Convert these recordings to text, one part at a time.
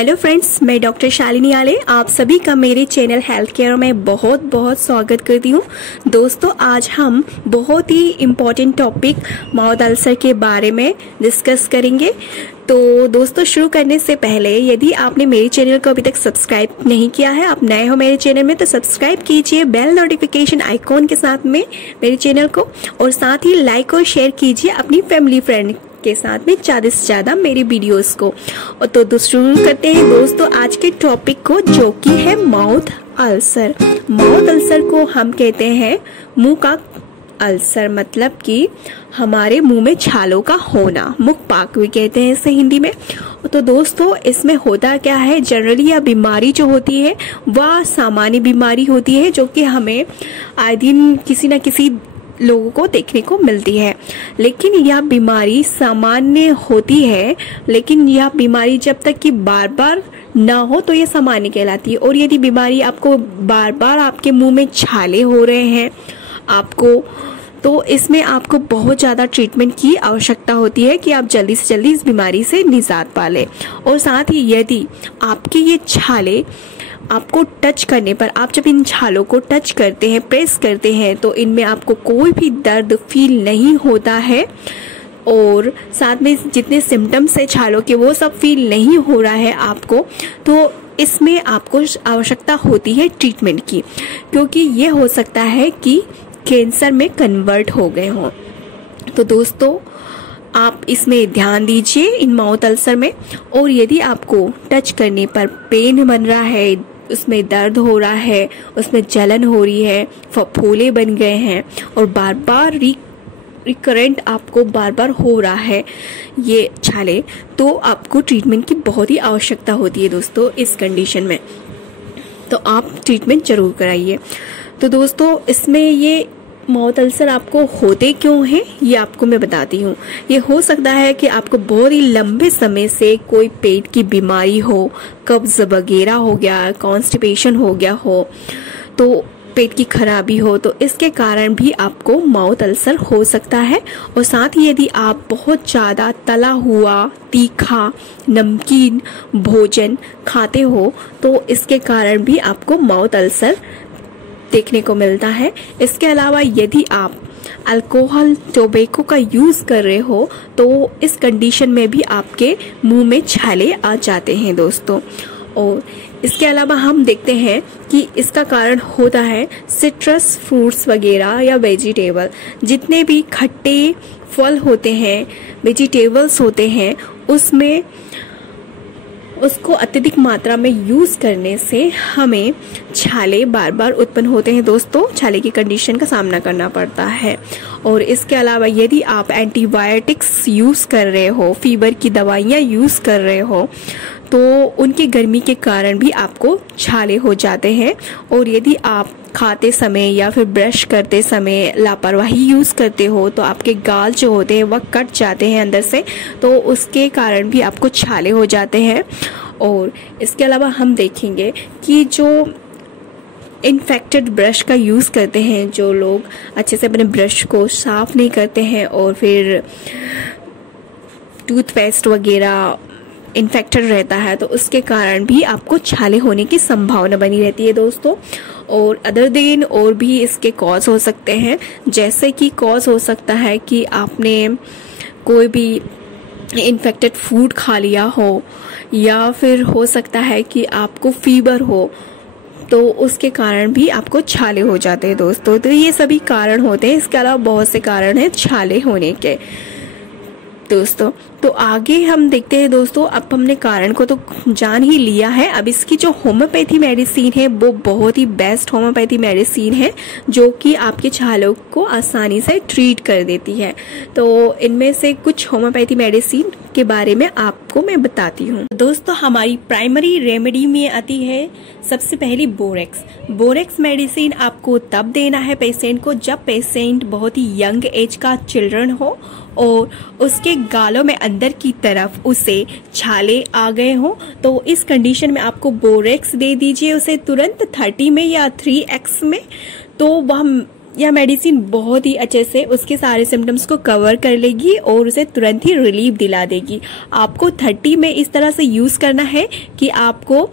Hello friends, मैं doctor Shalini आले आप सभी का मेरे चैनल हेल्थ केयर में बहुत बहुत स्वागत करती हूँ। दोस्तों, आज हम बहुत ही इम्पोर्टेंट टॉपिक माउथ अल्सर के बारे में डिस्कस करेंगे। तो दोस्तों, शुरू करने से पहले यदि आपने मेरे चैनल को अभी तक सब्सक्राइब नहीं किया है, आप नए हो मेरे चैनल में, तो सब्सक्राइब कीजिए बेल नोटिफिकेशन आइकॉन के साथ में मेरे चैनल को, और साथ ही लाइक और शेयर कीजिए अपनी फैमिली फ्रेंड के साथ में ज़्यादा से ज़्यादा मेरी वीडियोस को। और तो शुरू करते हैं दोस्तों आज के टॉपिक को, जो कि है माउथ अल्सर। माउथ अल्सर को हम कहते हैं मुंह का अल्सर, मतलब कि हमारे मुंह में छालों का होना, मुख पाक भी कहते हैं इसे हिंदी में। तो दोस्तों, इसमें होता क्या है, जनरली यह बीमारी जो होती है वह सामान्य बीमारी होती है, जो कि हमें आए दिन किसी न किसी लोगों को देखने को मिलती है। लेकिन यह बीमारी सामान्य होती है, लेकिन यह बीमारी जब तक कि बार बार ना हो तो यह सामान्य कहलाती है। और यदि बीमारी आपको बार बार आपके मुंह में छाले हो रहे हैं तो इसमें आपको बहुत ज़्यादा ट्रीटमेंट की आवश्यकता होती है कि आप जल्दी से जल्दी इस बीमारी से निजात पा लें। और साथ ही यदि आपके ये छाले आपको टच करने पर, आप जब इन छालों को टच करते हैं, प्रेस करते हैं, तो इनमें आपको कोई भी दर्द फील नहीं होता है, और साथ में जितने सिम्टम्स है छालों के वो सब फील नहीं हो रहा है आपको, तो इसमें आपको आवश्यकता होती है ट्रीटमेंट की, क्योंकि ये हो सकता है कि कैंसर में कन्वर्ट हो गए हों। तो दोस्तों, आप इसमें ध्यान दीजिए इन माउथ अल्सर में। और यदि आपको टच करने पर पेन बन रहा है, उसमें दर्द हो रहा है, उसमें जलन हो रही है, फफोले बन गए हैं, और बार बार रिकरेंट आपको बार बार हो रहा है ये छाले, तो आपको ट्रीटमेंट की बहुत ही आवश्यकता होती है दोस्तों इस कंडीशन में। तो आप ट्रीटमेंट जरूर कराइए। तो दोस्तों, इसमें ये माउथ अल्सर आपको होते क्यों हैं ये आपको मैं बताती हूँ। ये हो सकता है कि आपको बहुत ही लंबे समय से कोई पेट की बीमारी हो, कब्ज वगैरह हो गया, कॉन्स्टिपेशन हो गया हो, तो पेट की खराबी हो, तो इसके कारण भी आपको माउथ अल्सर हो सकता है। और साथ ही यदि आप बहुत ज़्यादा तला हुआ, तीखा, नमकीन भोजन खाते हो, तो इसके कारण भी आपको माउथ अल्सर देखने को मिलता है। इसके अलावा यदि आप अल्कोहल, टोबैको का यूज़ कर रहे हो, तो इस कंडीशन में भी आपके मुंह में छाले आ जाते हैं दोस्तों। और इसके अलावा हम देखते हैं कि इसका कारण होता है सिट्रस फ्रूट्स वगैरह या वेजिटेबल, जितने भी खट्टे फल होते हैं, वेजिटेबल्स होते हैं, उसमें उसको अत्यधिक मात्रा में यूज़ करने से हमें छाले बार बार उत्पन्न होते हैं दोस्तों। छाले की कंडीशन का सामना करना पड़ता है। और इसके अलावा यदि आप एंटीबायोटिक्स यूज़ कर रहे हो, फीवर की दवाइयाँ यूज़ कर रहे हो, तो उनकी गर्मी के कारण भी आपको छाले हो जाते हैं। और यदि आप खाते समय या फिर ब्रश करते समय लापरवाही यूज़ करते हो, तो आपके गाल जो होते हैं वह कट जाते हैं अंदर से, तो उसके कारण भी आपको छाले हो जाते हैं। और इसके अलावा हम देखेंगे कि जो इन्फेक्टेड ब्रश का यूज़ करते हैं, जो लोग अच्छे से अपने ब्रश को साफ़ नहीं करते हैं, और फिर टूथपेस्ट वगैरह इन्फेक्टेड रहता है, तो उसके कारण भी आपको छाले होने की संभावना बनी रहती है दोस्तों। और अदर देन और भी इसके कॉज हो सकते हैं, जैसे कि कॉज हो सकता है कि आपने कोई भी इन्फेक्टेड फूड खा लिया हो, या फिर हो सकता है कि आपको फीवर हो, तो उसके कारण भी आपको छाले हो जाते हैं दोस्तों। तो ये सभी कारण होते हैं। इसके अलावा बहुत से कारण हैं छाले होने के दोस्तों। तो आगे हम देखते हैं दोस्तों, अब हमने कारण को तो जान ही लिया है। अब इसकी जो होम्योपैथी मेडिसिन है वो बहुत ही बेस्ट होम्योपैथी मेडिसिन है, जो कि आपके छालों को आसानी से ट्रीट कर देती है। तो इनमें से कुछ होम्योपैथी मेडिसिन के बारे में आपको मैं बताती हूँ दोस्तों। हमारी प्राइमरी रेमेडी में आती है सबसे पहली बोरेक्स। बोरेक्स मेडिसिन आपको तब देना है पेशेंट को जब पेशेंट बहुत ही यंग एज का चिल्ड्रन हो, और उसके गालों में अंदर की तरफ उसे छाले आ गए हों, तो इस कंडीशन में आपको बोरेक्स दे दीजिए उसे तुरंत 30 में या 3x में, तो वह यह मेडिसिन बहुत ही अच्छे से उसके सारे सिम्टम्स को कवर कर लेगी और उसे तुरंत ही रिलीफ दिला देगी। आपको 30 में इस तरह से यूज करना है कि आपको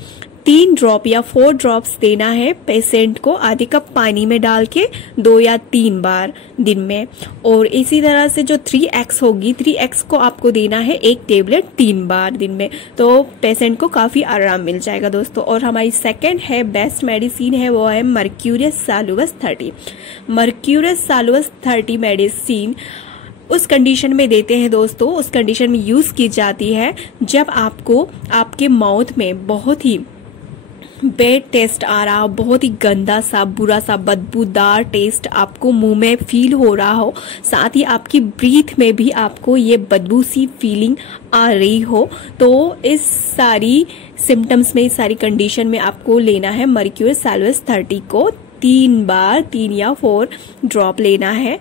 3 ड्रॉप या 4 ड्रॉप्स देना है पेशेंट को आधे कप पानी में डाल के 2 या 3 बार दिन में। और इसी तरह से जो 3x होगी, 3x को आपको देना है 1 टेबलेट 3 बार दिन में, तो पेशेंट को काफी आराम मिल जाएगा दोस्तों। और हमारी सेकंड है बेस्ट मेडिसिन है, वो है मर्क्यूरियस सॉल्युबस 30। मर्क्यूरियस सॉल्युबस 30 मेडिसिन उस कंडीशन में देते हैं दोस्तों, उस कंडीशन में यूज की जाती है जब आपको आपके माउथ में बहुत ही बैड टेस्ट आ रहा हो, बहुत ही गंदा सा, बुरा सा, बदबूदार टेस्ट आपको मुंह में फील हो रहा हो, साथ ही आपकी ब्रीथ में भी आपको ये बदबू सी फीलिंग आ रही हो, तो इस सारी सिम्टम्स में, इस सारी कंडीशन में आपको लेना है मर्क्यूरियस सॉल्युबस 30 को 3 बार, 3 या 4 ड्रॉप लेना है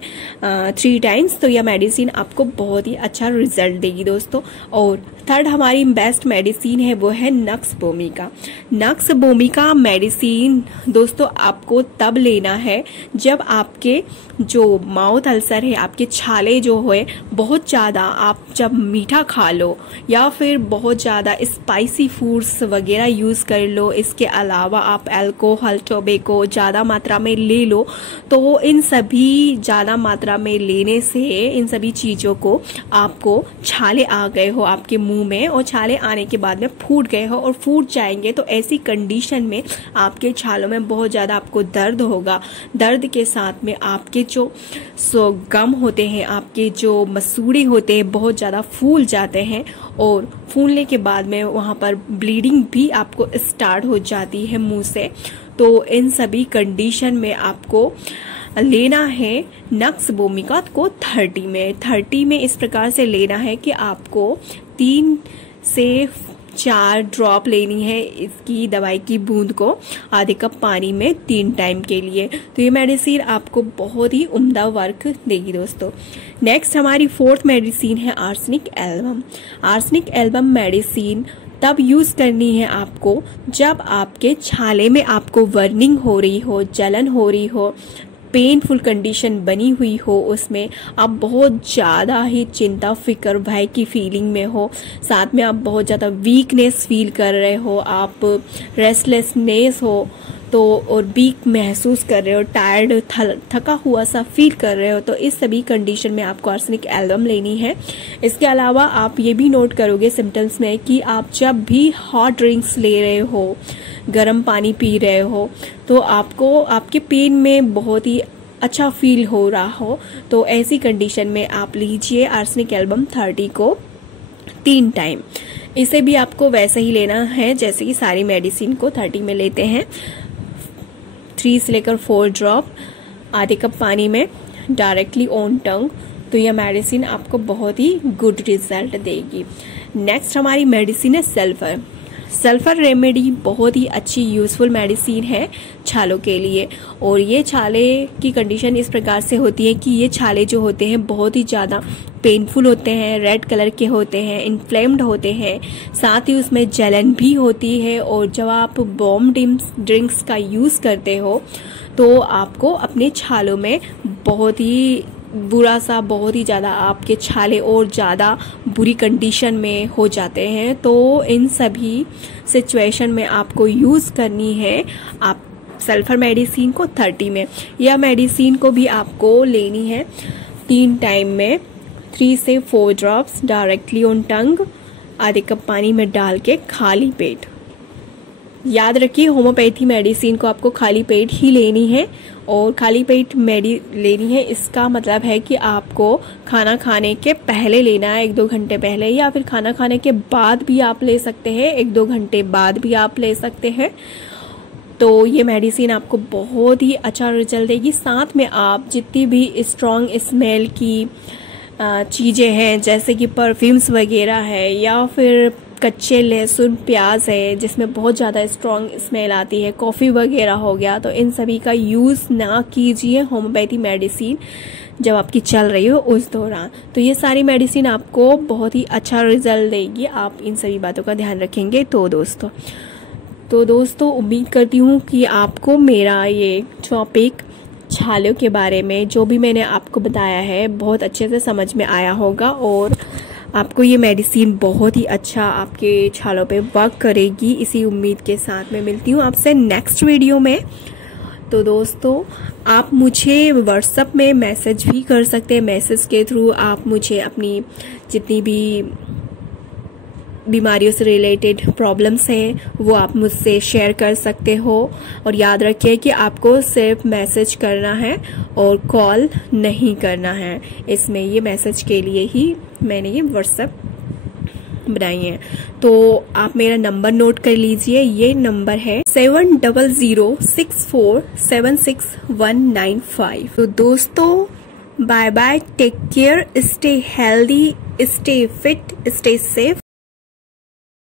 3 टाइम्स। तो यह मेडिसिन आपको बहुत ही अच्छा रिजल्ट देगी दोस्तों। और थर्ड हमारी बेस्ट मेडिसिन है, वो है नक्स भूमिका। नक्स भूमिका मेडिसिन दोस्तों आपको तब लेना है जब आपके जो माउथ अल्सर है, आपके छाले जो है बहुत ज्यादा, आप जब मीठा खा लो या फिर बहुत ज्यादा स्पाइसी फूड्स वगैरह यूज कर लो, इसके अलावा आप अल्कोहल, टोबैको ज्यादा मात्रा में ले लो, तो इन सभी ज्यादा मात्रा में लेने से इन सभी चीजों को आपको छाले आ गए हो आपके मुंह में, और छाले आने के बाद में फूट गए हो और फूट जाएंगे, तो ऐसी कंडीशन में आपके छालों में बहुत ज्यादा आपको दर्द होगा। दर्द के साथ में आपके जो गम होते हैं, आपके जो मसूड़े होते हैं बहुत ज्यादा फूल जाते हैं, और फूलने के बाद में वहां पर ब्लीडिंग भी आपको स्टार्ट हो जाती है मुंह से। तो इन सभी कंडीशन में आपको लेना है नक्स भूमिका को 30 में इस प्रकार से लेना है कि आपको 3 से 4 ड्रॉप लेनी है इसकी दवाई की बूंद को आधे कप पानी में 3 टाइम के लिए। तो ये मेडिसिन आपको बहुत ही उम्दा वर्क देगी दोस्तों। नेक्स्ट हमारी 4th मेडिसिन है arsenic album. Arsenic album medicine तब यूज करनी है आपको जब आपके छाले में आपको बर्निंग हो रही हो, जलन हो रही हो, पेनफुल कंडीशन बनी हुई हो, उसमें आप बहुत ज्यादा ही चिंता, फिक्र, भय की फीलिंग में हो, साथ में आप बहुत ज्यादा वीकनेस फील कर रहे हो, आप रेस्टलेसनेस हो तो, और वीक महसूस कर रहे हो, टायर्ड, थका हुआ सा फील कर रहे हो, तो इस सभी कंडीशन में आपको आर्सेनिक एल्बम लेनी है। इसके अलावा आप ये भी नोट करोगे सिम्टम्स में कि आप जब भी हॉट ड्रिंक्स ले रहे हो, गर्म पानी पी रहे हो, तो आपको आपके पेन में बहुत ही अच्छा फील हो रहा हो, तो ऐसी कंडीशन में आप लीजिए आर्सेनिक एल्बम 30 को 3 टाइम। इसे भी आपको वैसे ही लेना है जैसे कि सारी मेडिसिन को 30 में लेते हैं, 3 से लेकर 4 ड्रॉप आधे कप पानी में डायरेक्टली ऑन टंग। तो यह मेडिसिन आपको बहुत ही गुड रिजल्ट देगी। नेक्स्ट हमारी मेडिसिन है सल्फर। सल्फर रेमेडी बहुत ही अच्छी यूजफुल मेडिसिन है छालों के लिए, और ये छाले की कंडीशन इस प्रकार से होती है कि ये छाले जो होते हैं बहुत ही ज़्यादा पेनफुल होते हैं, रेड कलर के होते हैं, इन्फ्लेम्ड होते हैं, साथ ही उसमें जलन भी होती है। और जब आप बॉम ड्रिंक्स का यूज़ करते हो तो आपको अपने छालों में बहुत ही बुरा सा, बहुत ही ज़्यादा आपके छाले और ज़्यादा बुरी कंडीशन में हो जाते हैं। तो इन सभी सिचुएशन में आपको यूज़ करनी है आप सल्फर मेडिसिन को 30 में। यह मेडिसिन को भी आपको लेनी है 3 टाइम में, 3 से 4 ड्रॉप्स डायरेक्टली ऑन टंग, आधे कप पानी में डाल के खाली पेट। याद रखिए होम्योपैथी मेडिसिन को आपको खाली पेट ही लेनी है, और खाली पेट लेनी है इसका मतलब है कि आपको खाना खाने के पहले लेना है, 1-2 घंटे पहले, या फिर खाना खाने के बाद भी आप ले सकते हैं, 1-2 घंटे बाद भी आप ले सकते हैं। तो ये मेडिसिन आपको बहुत ही अच्छा रिजल्ट देगी। साथ में आप जितनी भी स्ट्रॉन्ग स्मेल की चीज़ें हैं जैसे कि परफ्यूम्स वगैरह है, या फिर कच्चे लहसुन, प्याज है जिसमें बहुत ज़्यादा स्ट्रॉन्ग स्मेल आती है, कॉफ़ी वगैरह हो गया, तो इन सभी का यूज़ ना कीजिए होम्योपैथी मेडिसिन जब आपकी चल रही हो उस दौरान। तो ये सारी मेडिसिन आपको बहुत ही अच्छा रिजल्ट देगी, आप इन सभी बातों का ध्यान रखेंगे। तो दोस्तों उम्मीद करती हूँ कि आपको मेरा ये टॉपिक छालों के बारे में जो भी मैंने आपको बताया है बहुत अच्छे से समझ में आया होगा और आपको ये मेडिसिन बहुत ही अच्छा आपके छालों पे वर्क करेगी। इसी उम्मीद के साथ मैं मिलती हूँ आपसे नेक्स्ट वीडियो में। तो दोस्तों आप मुझे व्हाट्सएप में मैसेज भी कर सकते हैं। मैसेज के थ्रू आप मुझे अपनी जितनी भी बीमारियों से रिलेटेड प्रॉब्लम्स हैं वो आप मुझसे शेयर कर सकते हो। और याद रखिए कि आपको सिर्फ मैसेज करना है और कॉल नहीं करना है। इसमें ये मैसेज के लिए ही मैंने ये व्हाट्सएप बनाई है। तो आप मेरा नंबर नोट कर लीजिए। ये नंबर है 7006476195। तो दोस्तों bye bye, take care, stay healthy, stay fit, stay safe.